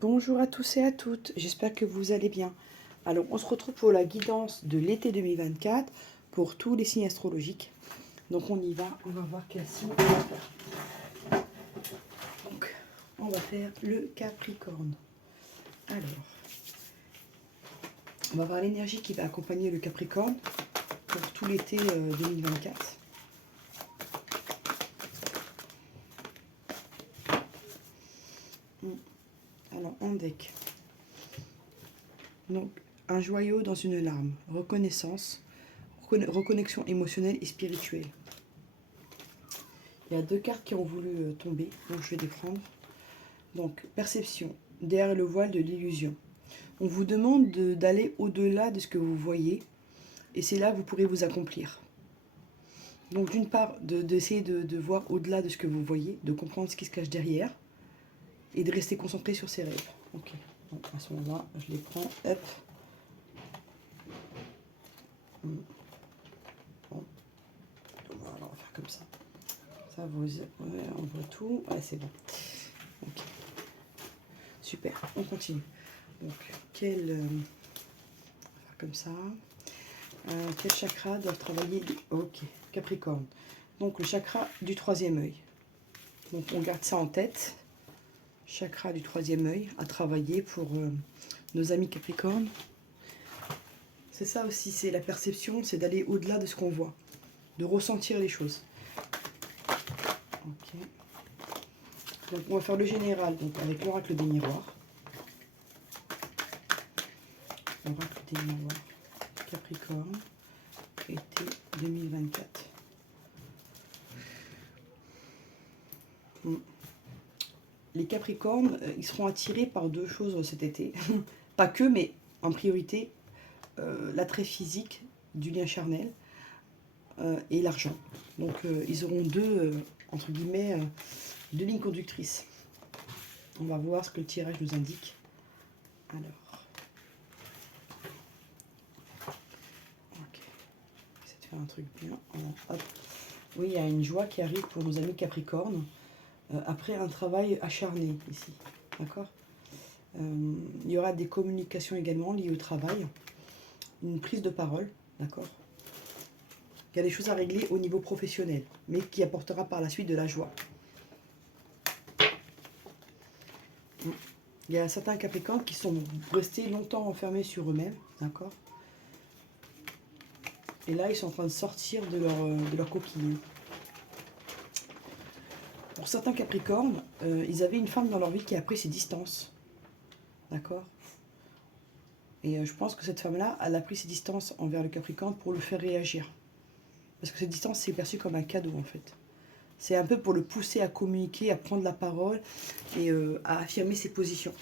Bonjour à tous et à toutes, j'espère que vous allez bien. Alors, on se retrouve pour la guidance de l'été 2024 pour tous les signes astrologiques. Donc, on y va, on va voir quel signe on va faire. Donc, on va faire le Capricorne. Alors, on va voir l'énergie qui va accompagner le Capricorne pour tout l'été 2024. Alors, en deck. Donc, un joyau dans une larme, reconnaissance, reconnexion émotionnelle et spirituelle. Il y a deux cartes qui ont voulu tomber, donc je vais les prendre. Donc, perception, derrière le voile de l'illusion. On vous demande d'aller au-delà de ce que vous voyez, et c'est là que vous pourrez vous accomplir. Donc, d'une part, d'essayer de voir au-delà de ce que vous voyez, de comprendre ce qui se cache derrière, et de rester concentré sur ses rêves. Ok, donc à ce moment-là, je les prends, hop. Bon. Voilà, on va faire comme ça. Ça, on voit tout. Ouais, c'est bon. Ok. Super, on continue. Donc, on va faire comme ça. Quel chakra doivent travailler? Ok, Capricorne. Donc, le chakra du troisième œil. Donc, on garde ça en tête. Chakra du troisième œil à travailler pour nos amis Capricorne. C'est ça aussi, c'est la perception, c'est d'aller au-delà de ce qu'on voit, de ressentir les choses. Ok. Donc, on va faire le général, donc avec l'oracle des miroirs. L'oracle des miroirs, Capricorne, été 2024. Les Capricornes, ils seront attirés par deux choses cet été. Pas que, mais en priorité, l'attrait physique du lien charnel et l'argent. Donc, ils auront entre guillemets, deux lignes conductrices. On va voir ce que le tirage nous indique. Alors, ok, j'essaie de faire un truc bien. Hop. Oui, il y a une joie qui arrive pour nos amis Capricornes après un travail acharné ici. D'accord. Il y aura des communications également liées au travail, une prise de parole, d'accord. Il y a des choses à régler au niveau professionnel, mais qui apportera par la suite de la joie. Il y a certains Capricornes qui sont restés longtemps enfermés sur eux-mêmes, d'accord. Et là, ils sont en train de sortir de leur coquille. Pour certains Capricornes, ils avaient une femme dans leur vie qui a pris ses distances, d'accord. Et je pense que cette femme-là, elle a pris ses distances envers le Capricorne pour le faire réagir. Parce que cette distance, c'est perçu comme un cadeau, en fait. C'est un peu pour le pousser à communiquer, à prendre la parole et à affirmer ses positions.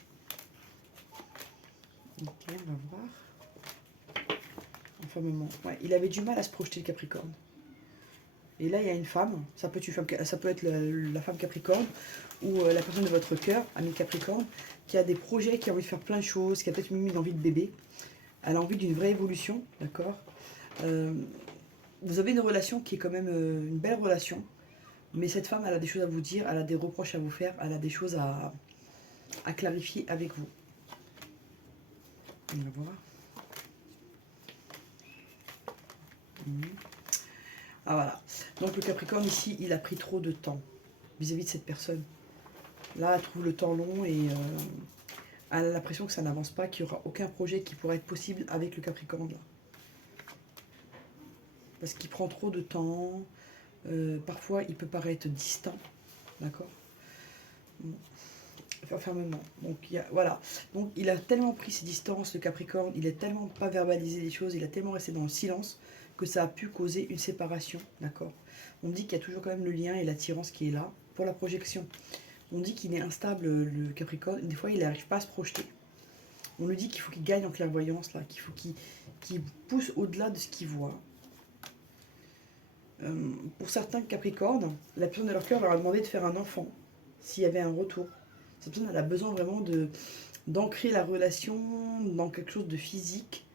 Ok, on va voir. Enfermement. Ouais, il avait du mal à se projeter, le Capricorne. Et là, il y a une femme, ça peut être la femme Capricorne ou la personne de votre cœur, ami Capricorne, qui a des projets, qui a envie de faire plein de choses, qui a peut-être même une envie de bébé. Elle a envie d'une vraie évolution, d'accord. Vous avez une relation qui est quand même une belle relation, mais cette femme, elle a des choses à vous dire, elle a des reproches à vous faire, elle a des choses à clarifier avec vous. On va voir. Ah voilà. Donc le Capricorne ici, il a pris trop de temps vis-à-vis de cette personne. Là, elle trouve le temps long et elle a l'impression que ça n'avance pas, qu'il n'y aura aucun projet qui pourrait être possible avec le Capricorne là. Parce qu'il prend trop de temps. Parfois, il peut paraître distant. D'accord. Fermement. Donc, voilà. Donc, il a tellement pris ses distances, le Capricorne, il a tellement pas verbalisé les choses, il a tellement resté dans le silence que ça a pu causer une séparation. D'accord. On dit qu'il y a toujours quand même le lien et l'attirance qui est là pour la projection. On dit qu'il est instable, le Capricorne. Des fois, il n'arrive pas à se projeter. On lui dit qu'il faut qu'il gagne en clairvoyance, là, qu'il faut qu'il pousse au-delà de ce qu'il voit. Pour certains Capricornes, la personne de leur cœur leur a demandé de faire un enfant, s'il y avait un retour. Cette personne, elle a besoin vraiment d'ancrer la relation dans quelque chose de physique,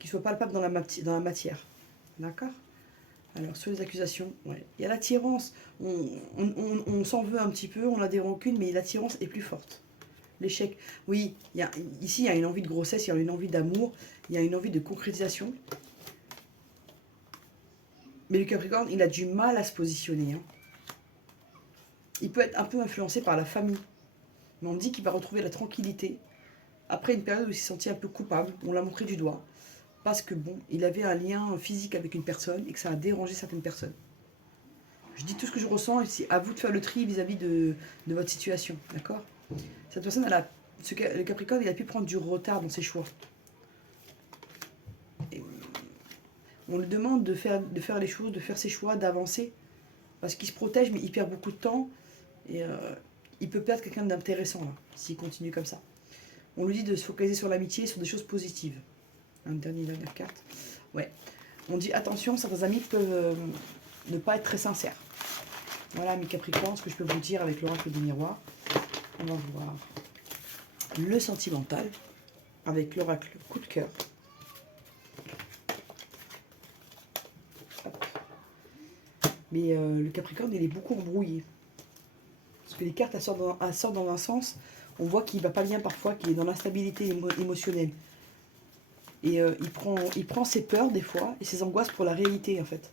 qui soit palpable dans la matière. D'accord. Alors, sur les accusations, ouais. Il y a l'attirance. On s'en veut un petit peu, on a des rancunes, mais l'attirance est plus forte. l'échec. Oui, ici, il y a une envie de grossesse, il y a une envie d'amour, il y a une envie de concrétisation. Mais le Capricorne, il a du mal à se positionner. Hein. Il peut être un peu influencé par la famille. Mais on me dit qu'il va retrouver la tranquillité après une période où il s'est senti un peu coupable. On l'a montré du doigt. Parce que bon, il avait un lien physique avec une personne et que ça a dérangé certaines personnes. Je dis tout ce que je ressens et c'est à vous de faire le tri vis-à-vis de votre situation. D'accord? Cette personne, le Capricorne, il a pu prendre du retard dans ses choix. Et on lui demande de faire les choses, de faire ses choix, d'avancer. Parce qu'il se protège, mais il perd beaucoup de temps. Et il peut perdre quelqu'un d'intéressant, là, s'il continue comme ça. On lui dit de se focaliser sur l'amitié, sur des choses positives. Une dernière carte. Ouais. On dit attention, certains amis peuvent ne pas être très sincères. Voilà, mes Capricornes, ce que je peux vous dire avec l'oracle des miroirs. On va voir le sentimental avec l'oracle coup de cœur. Mais le Capricorne, il est beaucoup embrouillé. Parce que les cartes, elles sortent dans un sens. On voit qu'il va pas bien parfois, qu'il est dans l'instabilité émotionnelle. Et il prend ses peurs des fois et ses angoisses pour la réalité en fait.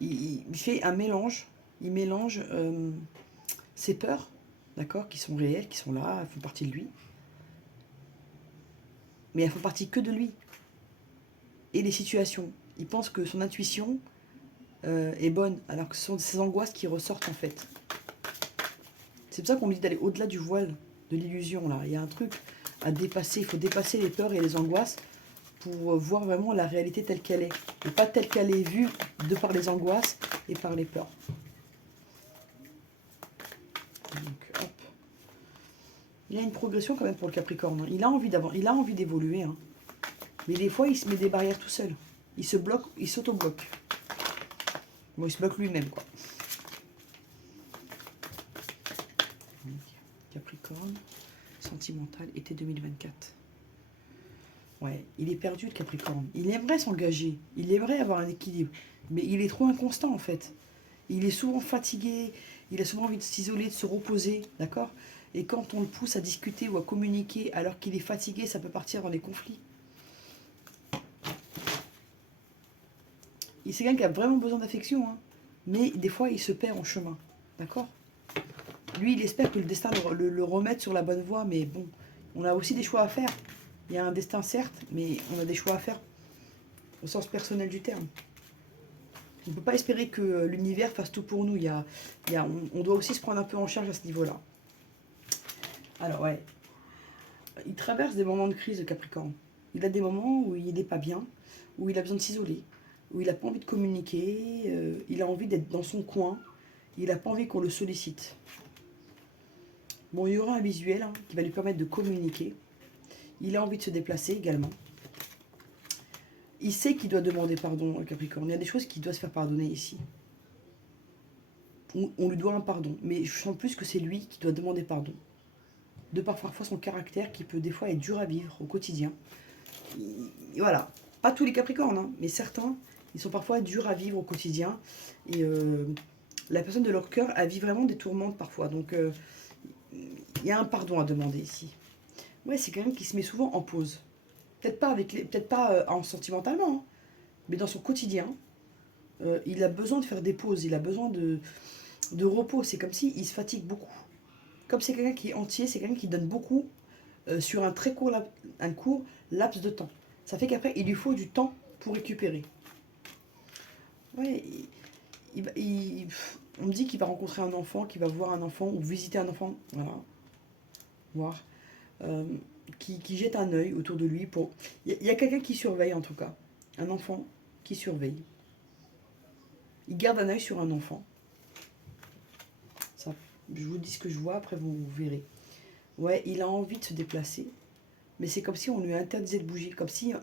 Il fait un mélange. Il mélange ses peurs, d'accord, qui sont réelles, qui sont là, elles font partie de lui. Mais elles font partie que de lui. Et les situations. Il pense que son intuition est bonne, alors que ce sont ses angoisses qui ressortent en fait. C'est pour ça qu'on lui dit d'aller au-delà du voile, de l'illusion là. Il y a un truc à dépasser. Il faut dépasser les peurs et les angoisses pour voir vraiment la réalité telle qu'elle est. Et pas telle qu'elle est vue de par les angoisses et par les peurs. Donc, hop. Il y a une progression quand même pour le Capricorne. Hein. Il a envie d'évoluer. Hein. Mais des fois, il se met des barrières tout seul. Il se bloque, il s'auto-bloque. Bon, il se bloque lui-même, quoi. Capricorne, sentimental, été 2024. Ouais, il est perdu le Capricorne. Il aimerait s'engager, il aimerait avoir un équilibre, mais il est trop inconstant en fait. Il est souvent fatigué, il a souvent envie de s'isoler, de se reposer, d'accord? Et quand on le pousse à discuter ou à communiquer alors qu'il est fatigué, ça peut partir dans des conflits. C'est quelqu'un qui a vraiment besoin d'affection, hein, mais des fois il se perd en chemin, d'accord? Lui, il espère que le destin le remette sur la bonne voie, mais bon, on a aussi des choix à faire. Il y a un destin, certes, mais on a des choix à faire au sens personnel du terme. On ne peut pas espérer que l'univers fasse tout pour nous. On doit aussi se prendre un peu en charge à ce niveau-là. Alors, ouais. Il traverse des moments de crise, le Capricorne. Il a des moments où il n'est pas bien, où il a besoin de s'isoler, où il n'a pas envie de communiquer, il a envie d'être dans son coin, il n'a pas envie qu'on le sollicite. Bon, il y aura un visuel hein, qui va lui permettre de communiquer. Il a envie de se déplacer également. Il sait qu'il doit demander pardon au Capricorne. Il y a des choses qu'il doit se faire pardonner ici. On lui doit un pardon. Mais je sens plus que c'est lui qui doit demander pardon. De par parfois son caractère qui peut des fois être dur à vivre au quotidien. Voilà. Pas tous les Capricornes, hein, mais certains, ils sont parfois durs à vivre au quotidien. Et la personne de leur cœur, elle vit vraiment des tourmentes parfois. Donc, il y a un pardon à demander ici. Ouais, c'est quelqu'un qui se met souvent en pause. Peut-être pas en sentimentalement, hein, mais dans son quotidien, il a besoin de faire des pauses, il a besoin de repos. C'est comme s'il se fatigue beaucoup. Comme c'est quelqu'un qui est entier, c'est quelqu'un qui donne beaucoup sur un très court, laps de temps. Ça fait qu'après, il lui faut du temps pour récupérer. Ouais, on me dit qu'il va rencontrer un enfant, qu'il va voir un enfant ou visiter un enfant. Voilà. Voir. Qui jette un œil autour de lui. Il y a quelqu'un qui surveille en tout cas. Un enfant qui surveille. Il garde un œil sur un enfant. Ça, je vous dis ce que je vois, après vous verrez. Ouais, il a envie de se déplacer, mais c'est comme si on lui interdisait de bouger, comme si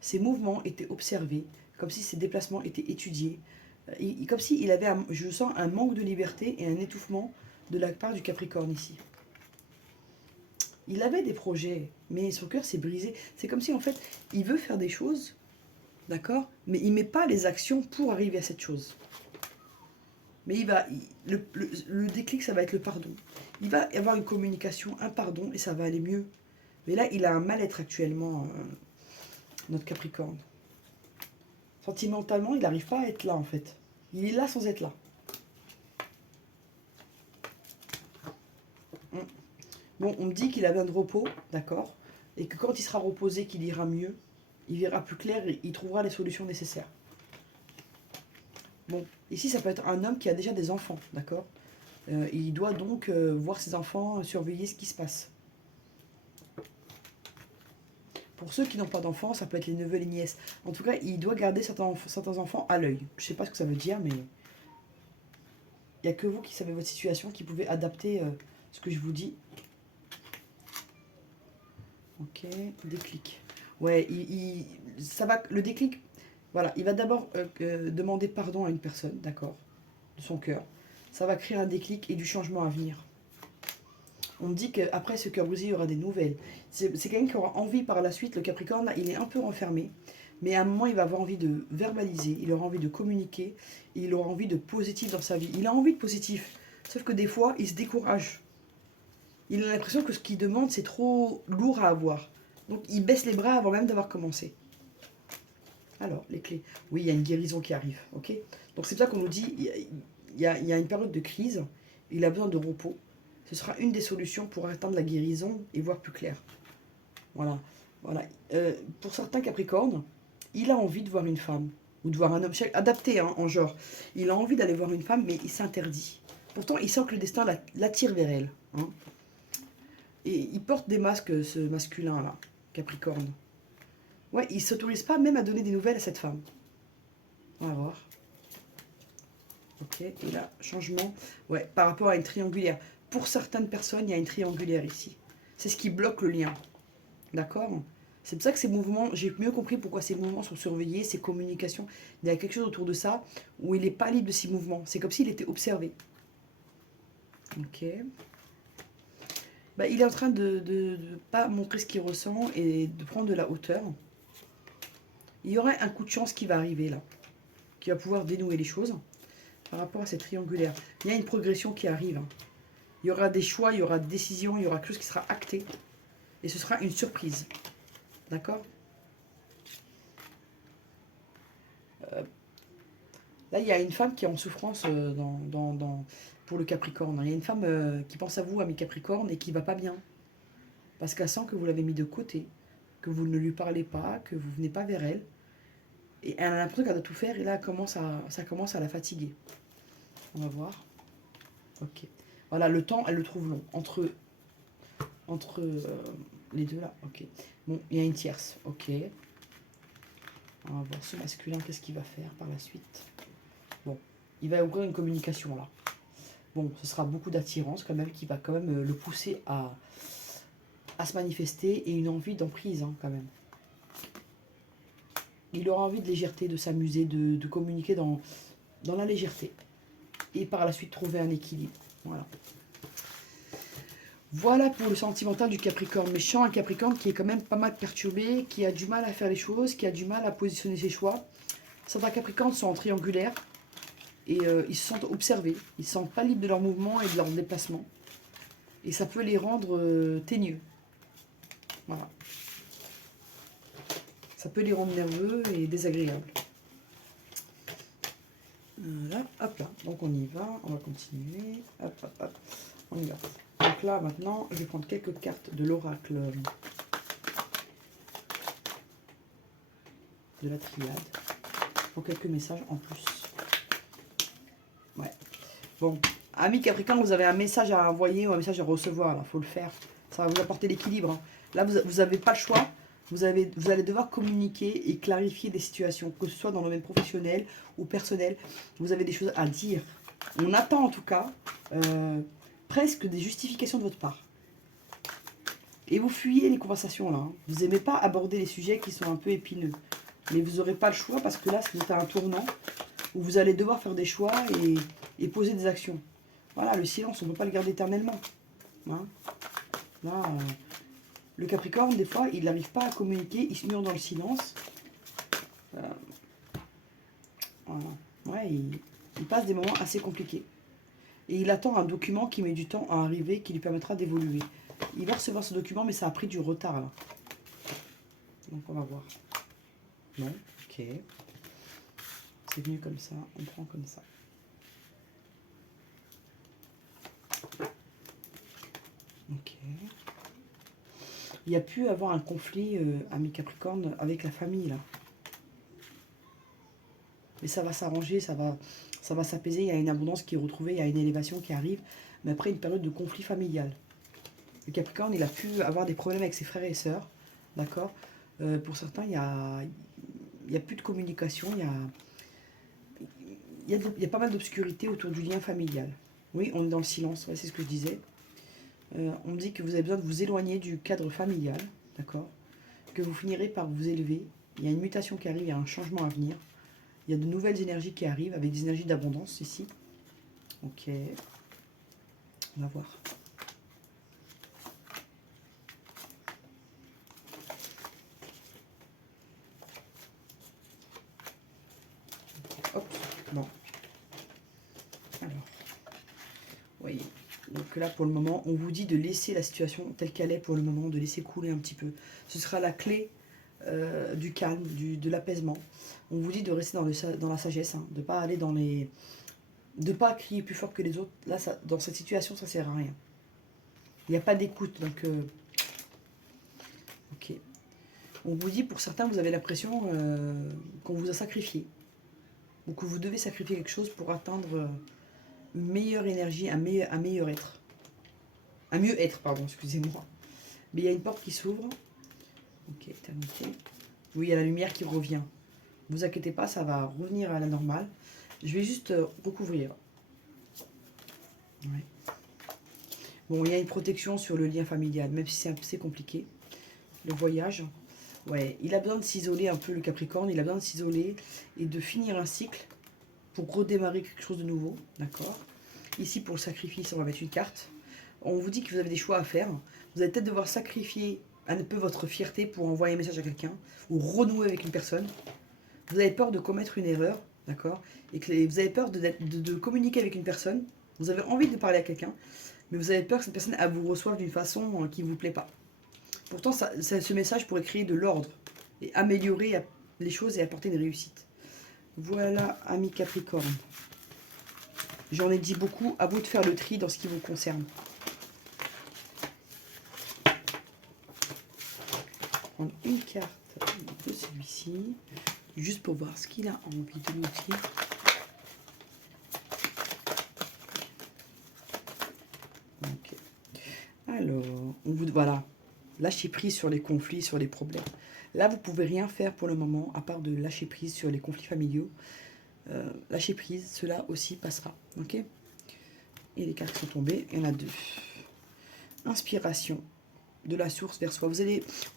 ses mouvements étaient observés, comme si ses déplacements étaient étudiés, comme si il avait, je sens un manque de liberté et un étouffement de la part du Capricorne ici. Il avait des projets, mais son cœur s'est brisé. C'est comme si en fait, il veut faire des choses, d'accord, mais il ne met pas les actions pour arriver à cette chose. Mais le déclic, ça va être le pardon. Il va y avoir une communication, un pardon, et ça va aller mieux. Mais là, il a un mal-être actuellement, notre Capricorne. Sentimentalement, il n'arrive pas à être là, en fait. Il est là sans être là. Bon, on me dit qu'il a besoin de repos, d'accord, et que quand il sera reposé, qu'il ira mieux, il verra plus clair et il trouvera les solutions nécessaires. Bon, ici, ça peut être un homme qui a déjà des enfants, d'accord. Il doit donc voir ses enfants, surveiller ce qui se passe. Pour ceux qui n'ont pas d'enfants, ça peut être les neveux, les nièces. En tout cas, il doit garder certains enfants à l'œil. Je ne sais pas ce que ça veut dire, mais il n'y a que vous qui savez votre situation, qui pouvez adapter ce que je vous dis. Ok, déclic. Ouais, ça va, le déclic, voilà, il va d'abord demander pardon à une personne, d'accord, de son cœur. Ça va créer un déclic et du changement à venir. On me dit qu'après ce cœur brisé, il y aura des nouvelles. C'est quelqu'un qui aura envie par la suite, le Capricorne, il est un peu renfermé, mais à un moment, il va avoir envie de verbaliser, il aura envie de communiquer, et il aura envie de positif dans sa vie. Il a envie de positif, sauf que des fois, il se décourage. Il a l'impression que ce qu'il demande, c'est trop lourd à avoir. Donc, il baisse les bras avant même d'avoir commencé. Alors, les clés. Oui, il y a une guérison qui arrive, ok. Donc, c'est pour ça qu'on nous dit, il y a une période de crise, il a besoin de repos. Ce sera une des solutions pour atteindre la guérison et voir plus clair. Voilà. Voilà. Pour certains Capricornes, il a envie de voir une femme ou de voir un homme adapté hein, en genre. Il a envie d'aller voir une femme, mais il s'interdit. Pourtant, il sent que le destin l'attire vers elle. Hein. Et il porte des masques, ce masculin-là, Capricorne. Ouais, il ne s'autorise pas même à donner des nouvelles à cette femme. On va voir. Ok, et là, changement. Ouais, par rapport à une triangulaire. Pour certaines personnes, il y a une triangulaire ici. C'est ce qui bloque le lien. D'accord? C'est pour ça que ces mouvements, j'ai mieux compris pourquoi ces mouvements sont surveillés, ces communications. Il y a quelque chose autour de ça où il n'est pas libre de ces mouvements. C'est comme s'il était observé. Ok. Bah, il est en train de ne pas montrer ce qu'il ressent et de prendre de la hauteur. Il y aurait un coup de chance qui va arriver là, qui va pouvoir dénouer les choses par rapport à cette triangulaire. Il y a une progression qui arrive. Il y aura des choix, il y aura des décisions, il y aura quelque chose qui sera acté. Et ce sera une surprise. D'accord? Là, il y a une femme qui est en souffrance pour le Capricorne. Il y a une femme qui pense à vous, ami Capricorne, et qui va pas bien. Parce qu'elle sent que vous l'avez mis de côté, que vous ne lui parlez pas, que vous ne venez pas vers elle. Et elle a l'impression qu'elle doit tout faire, et là, ça commence à la fatiguer. On va voir. Ok. Voilà, le temps, elle le trouve long. Entre les deux là, ok. Bon, il y a une tierce, ok. On va voir ce masculin, qu'est-ce qu'il va faire par la suite. Bon, il va ouvrir une communication là. Bon, ce sera beaucoup d'attirance quand même, qui va quand même le pousser à se manifester, et une envie d'emprise hein, quand même. Il aura envie de légèreté, de s'amuser, de communiquer dans la légèreté. Et par la suite trouver un équilibre. Voilà. Voilà pour le sentimental du Capricorne méchant, un Capricorne qui est quand même pas mal perturbé, qui a du mal à faire les choses, qui a du mal à positionner ses choix. Certains Capricornes sont en triangulaire et ils se sentent observés, ils ne se sentent pas libres de leurs mouvements et de leurs déplacements. Et ça peut les rendre teigneux. Voilà. Ça peut les rendre nerveux et désagréables. Voilà, hop là. Donc on y va, on va continuer. Hop, hop, hop. On y va. Donc là, maintenant, je vais prendre quelques cartes de l'oracle de la triade pour quelques messages en plus. Ouais. Bon, amis Capricorne, vous avez un message à envoyer ou un message à recevoir. Il faut le faire. Ça va vous apporter l'équilibre. Hein. Là, vous n'avez pas le choix. Vous allez devoir communiquer et clarifier des situations, que ce soit dans le domaine professionnel ou personnel. Vous avez des choses à dire. On attend en tout cas presque des justifications de votre part. Et vous fuyez les conversations là. Hein. Vous n'aimez pas aborder les sujets qui sont un peu épineux. Mais vous n'aurez pas le choix parce que là, c'est un tournant où vous allez devoir faire des choix et poser des actions. Voilà, le silence, on ne peut pas le garder éternellement. Hein. Là, le Capricorne, des fois, il n'arrive pas à communiquer, il se mure dans le silence. Voilà. Ouais, Il passe des moments assez compliqués. Et il attend un document qui met du temps à arriver, qui lui permettra d'évoluer. Il va recevoir ce document, mais ça a pris du retard là. Donc on va voir. Non, ok. C'est venu comme ça, on prend comme ça. Ok. Il y a pu avoir un conflit, ami Capricorne, avec la famille là. Mais ça va s'arranger, ça va s'apaiser, il y a une abondance qui est retrouvée, il y a une élévation qui arrive. Mais après une période de conflit familial. Le Capricorne, il a pu avoir des problèmes avec ses frères et sœurs. D'accord. Pour certains, il y a plus de communication, il y a pas mal d'obscurité autour du lien familial. Oui, on est dans le silence, ouais, c'est ce que je disais. On me dit que vous avez besoin de vous éloigner du cadre familial, d'accord, que vous finirez par vous élever. Il y a une mutation qui arrive, il y a un changement à venir. Il y a de nouvelles énergies qui arrivent, avec des énergies d'abondance ici. Ok. On va voir. Hop, bon. Alors, voyez. Donc là, pour le moment, on vous dit de laisser la situation telle qu'elle est pour le moment, de laisser couler un petit peu. Ce sera la clé du calme, de l'apaisement. On vous dit de rester dans la sagesse, hein, de ne pas aller dans les... de ne pas crier plus fort que les autres. Là, ça, dans cette situation, ça sert à rien. Il n'y a pas d'écoute, donc... ok. On vous dit, pour certains, vous avez l'impression qu'on vous a sacrifié. Ou que vous devez sacrifier quelque chose pour atteindre une meilleure énergie, un meilleur être. Un mieux être, pardon, excusez-moi. Mais il y a une porte qui s'ouvre. Ok, éternité. Oui, il y a la lumière qui revient. Ne vous inquiétez pas, ça va revenir à la normale. Je vais juste recouvrir. Ouais. Bon, il y a une protection sur le lien familial, même si c'est assez compliqué. Le voyage. Ouais, il a besoin de s'isoler un peu, le Capricorne. Il a besoin de s'isoler et de finir un cycle pour redémarrer quelque chose de nouveau. D'accord. Ici, pour le sacrifice, on va mettre une carte. On vous dit que vous avez des choix à faire. Vous allez peut-être devoir sacrifier un peu votre fierté pour envoyer un message à quelqu'un ou renouer avec une personne. Vous avez peur de commettre une erreur, d'accord, et que vous avez peur de communiquer avec une personne. Vous avez envie de parler à quelqu'un, mais vous avez peur que cette personne elle vous reçoive d'une façon qui ne vous plaît pas. Pourtant, ce message pourrait créer de l'ordre et améliorer les choses et apporter une réussite. Voilà, ami Capricorne. J'en ai dit beaucoup, à vous de faire le tri dans ce qui vous concerne. Prendre une carte de celui-ci, juste pour voir ce qu'il a envie de nous dire. Ok. Alors, voilà, lâcher prise sur les conflits, sur les problèmes. Là, vous pouvez rien faire pour le moment, à part de lâcher prise sur les conflits familiaux. Lâcher prise, cela aussi passera. Ok. Et les cartes sont tombées, il y en a deux. Inspiration. De la source vers soi.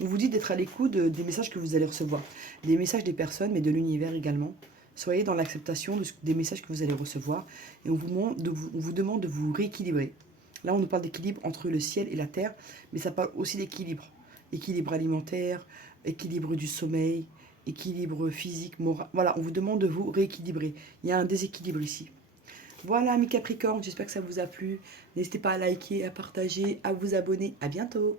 On vous dit d'être à l'écoute des messages que vous allez recevoir. Des messages des personnes, mais de l'univers également. Soyez dans l'acceptation des messages que vous allez recevoir. Et on vous demande de vous rééquilibrer. Là, on nous parle d'équilibre entre le ciel et la terre, mais ça parle aussi d'équilibre. Équilibre alimentaire, équilibre du sommeil, équilibre physique, moral. Voilà, on vous demande de vous rééquilibrer. Il y a un déséquilibre ici. Voilà, mes Capricornes, j'espère que ça vous a plu. N'hésitez pas à liker, à partager, à vous abonner. À bientôt.